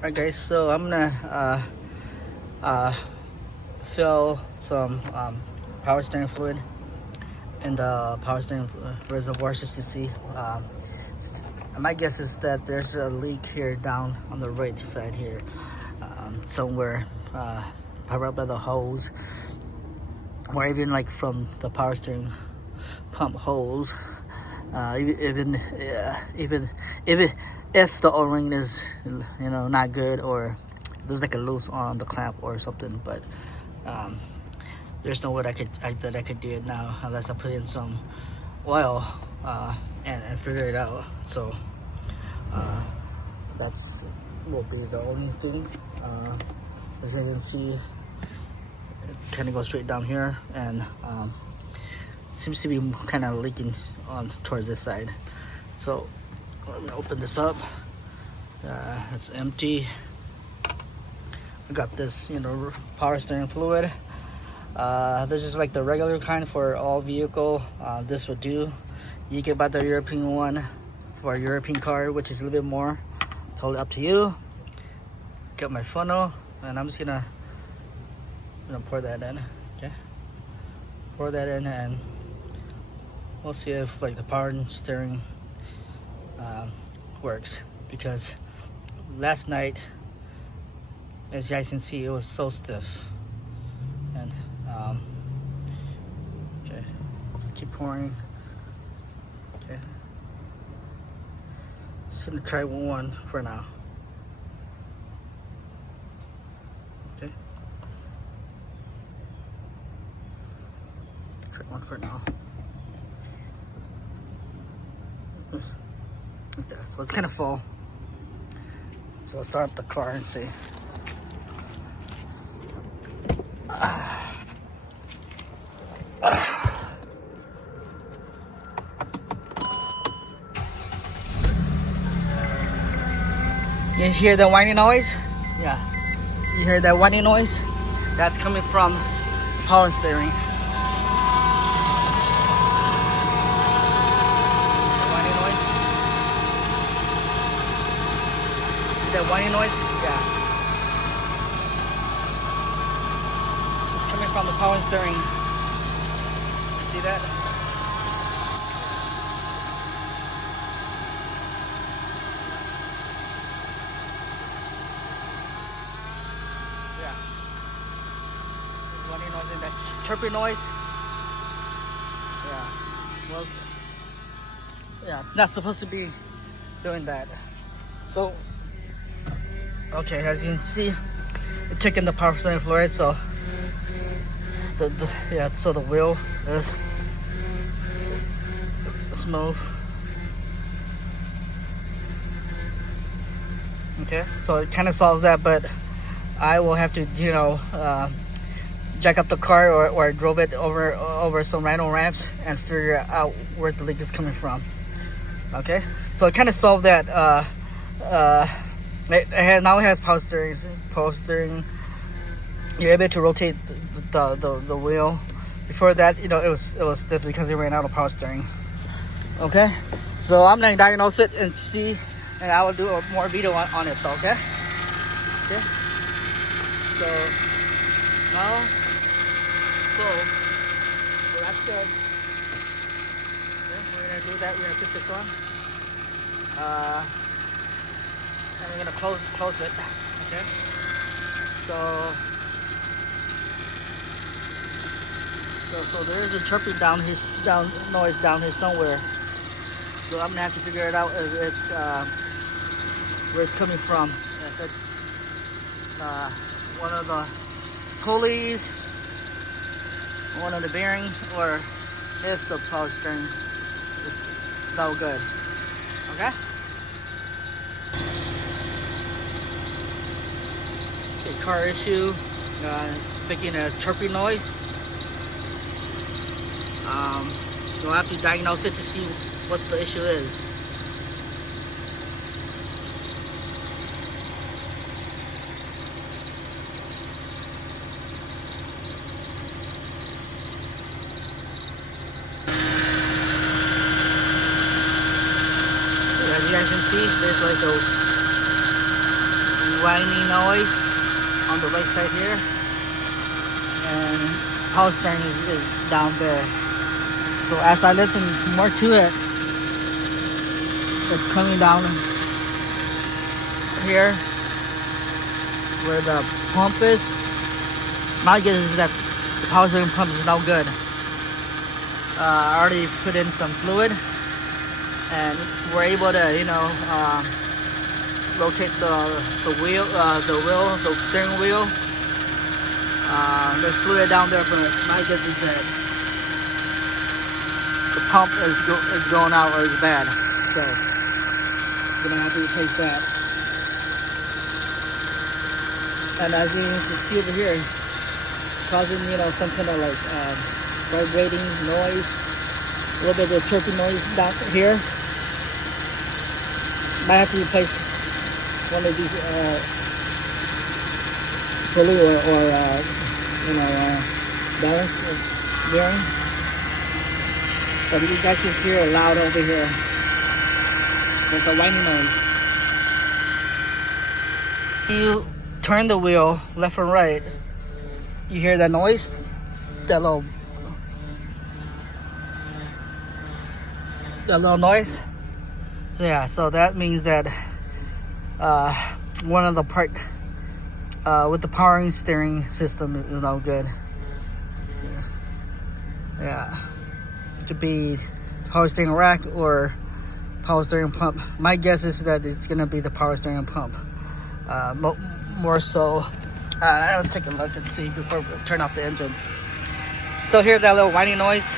Alright guys, so I'm gonna fill some power steering fluid in the power steering reservoir just to see. My guess is that there's a leak here down on the right side here, somewhere, probably by the hose, or even like from the power steering pump hose. Even if the O-ring is not good, or there's like a loose on the clamp or something, but there's no way that I could do it now unless I put in some oil and figure it out. So that's will be the only thing. As you can see, it kind of goes straight down here, and seems to be kind of leaking on towards this side. So let me open this up. It's empty. I got this power steering fluid. This is like the regular kind for all vehicle. This would do. You can buy the European one for a European car, which is a little bit more. Totally up to you. Got my funnel, and I'm just gonna pour that in. Okay, pour that in, and we'll see if like the power steering works, because last night, as you guys can see, it was so stiff. And okay, so keep pouring. Okay, just gonna try one for now. Okay, try one for now. Okay, so it's kind of full. So I'll start up the car and see. You hear the whining noise? Yeah. You hear that whining noise? That's coming from power steering. Whining noise? Is that whining noise? Yeah. It's coming from the power steering. See that? Chirpy noise. Yeah. Well, yeah, it's not supposed to be doing that. So, okay, as you can see, it took in the power steering fluid, so so the wheel is smooth. Okay, so it kind of solves that, but I will have to, jack up the car, or I drove it over some random ramps and figure out where the leak is coming from. Okay, so it kind of solved that. Now it has power steering. You're able to rotate the wheel. Before that, it was stiff because it ran out of power steering. Okay, so I'm gonna diagnose it and see, and I will do a more video on it. Okay. Okay. So now. So that's good. Okay, we're gonna do that. We're gonna put this on, and we're gonna close it. Okay. So there is a chirping noise down here somewhere. So I'm gonna have to figure it out if it's where it's coming from. If it's one of the pulleys, one of the bearings, or if the power steering is no good. Okay? Okay, car issue. It's making a chirping noise. You'll have to diagnose it to see what the issue is. As you guys can see, there's like a whiny noise on the right side here, and power steering is down there. So as I listen more to it, it's coming down here where the pump is. My guess is that the power steering pump is no good. I already put in some fluid, and we're able to, you know, rotate the wheel, the steering wheel. There's fluid down there, but my guess is that the pump is going out or is bad. So gonna have to replace that. And as you can see over here, it's causing, you know, some kind of like vibrating noise, a little bit of chirping noise down here. Might have to replace one of these pulley or you know, balance bearing. But you guys can hear it loud over here. There's a whiny noise. You turn the wheel left and right, you hear that noise, that little noise. So yeah, so that means that one of the part with the powering steering system is no good. Yeah, it could be power steering rack or power steering pump. My guess is that it's gonna be the power steering pump. More so. Let's take a look and see before we turn off the engine. Still hear that little whiny noise?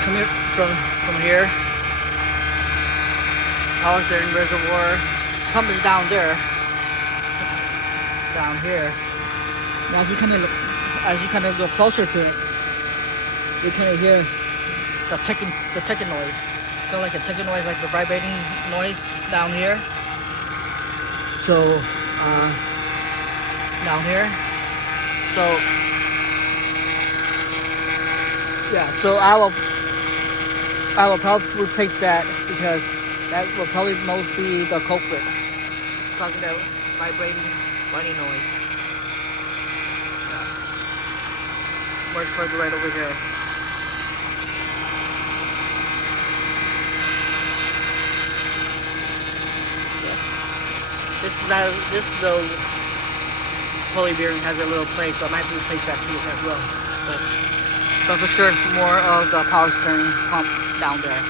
Come here from here. Power steering reservoir. Pump is down there. Down here. And as you kind of go closer to it, you kind of hear the ticking noise. Kind of like a ticking noise, like the vibrating noise down here. So down here. So yeah, so I will probably replace that, because that will probably most be the culprit. It's causing that vibrating, whiny noise. Yeah. More further right over here. This though pulley bearing has a little plate, so I might have to replace that too as well. But for sure, more of the power steering pump down there.